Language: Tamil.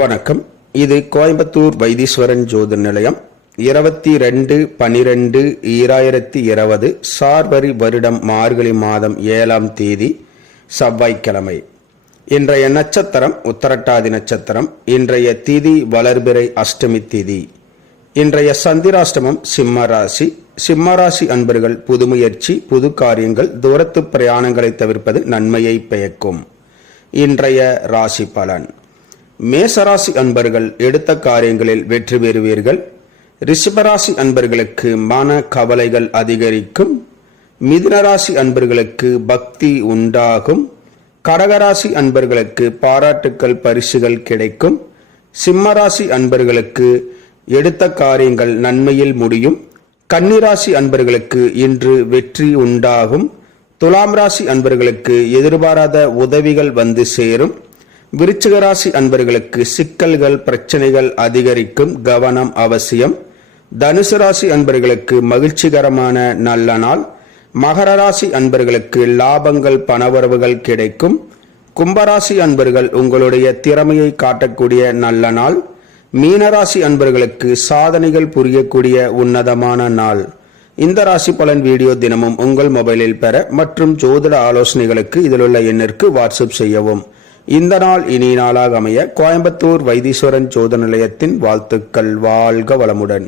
வணக்கம். இது கோயம்புத்தூர் வைத்தீஸ்வரன் ஜோதிட நிலையம். 22/12/2020 சார்வரி வருடம் மார்கழி மாதம் 7ஆம் தேதி செவ்வாய்க்கிழமை. இன்றைய நட்சத்திரம் உத்தரட்டாதி நட்சத்திரம். இன்றைய திதி வளர்பிறை அஷ்டமி திதி. இன்றைய சந்திராஷ்டமம் சிம்மராசி. சிம்மராசி அன்பர்கள் புது முயற்சி, புது காரியங்கள், தூரத்து பிரயாணங்களை தவிர்ப்பது நன்மையை பயக்கும். இன்றைய ராசி பலன். மேசராசி அன்பர்கள் எடுத்த காரியங்களில் வெற்றி பெறுவீர்கள். ரிஷபராசி அன்பர்களுக்கு மன கவலைகள் அதிகரிக்கும். மிதுனராசி அன்பர்களுக்கு பக்தி உண்டாகும். கடகராசி அன்பர்களுக்கு பாராட்டுக்கள், பரிசுகள் கிடைக்கும். சிம்மராசி அன்பர்களுக்கு எடுத்த காரியங்கள் நன்மையில் முடியும். கன்னிராசி அன்பர்களுக்கு இன்று வெற்றி உண்டாகும். துலாம் ராசி அன்பர்களுக்கு எதிர்பாராத உதவிகள் வந்து சேரும். விருச்சிக ராசி அன்பர்களுக்கு சிக்கல்கள், பிரச்சனைகள் அதிகரிக்கும். கவனம் அவசியம். தனுசு ராசி அன்பர்களுக்கு மகிழ்ச்சிகரமான நல்ல நாள். மகர ராசி அன்பர்களுக்கு லாபங்கள், பணவரவுகள் கிடைக்கும். கும்பராசி அன்பர்கள் உங்களுடைய திறமையை காட்டக்கூடிய நல்ல நாள். மீனராசி அன்பர்களுக்கு சாதனைகள் புரியக்கூடிய உன்னதமான நாள். இந்த ராசி பலன் வீடியோ தினமும் உங்கள் மொபைலில் பெற மற்றும் ஜோதிட ஆலோசனைகளுக்கு இதிலுள்ள எண்ணிற்கு வாட்ஸ்அப் செய்யவும். இந்த நாள் இனிய நாளாக அமைய கோயம்புத்தூர் வைத்தீஸ்வரன் ஜோதிட நிலையத்தின் வாழ்த்துக்கள். வாழ்க வளமுடன்.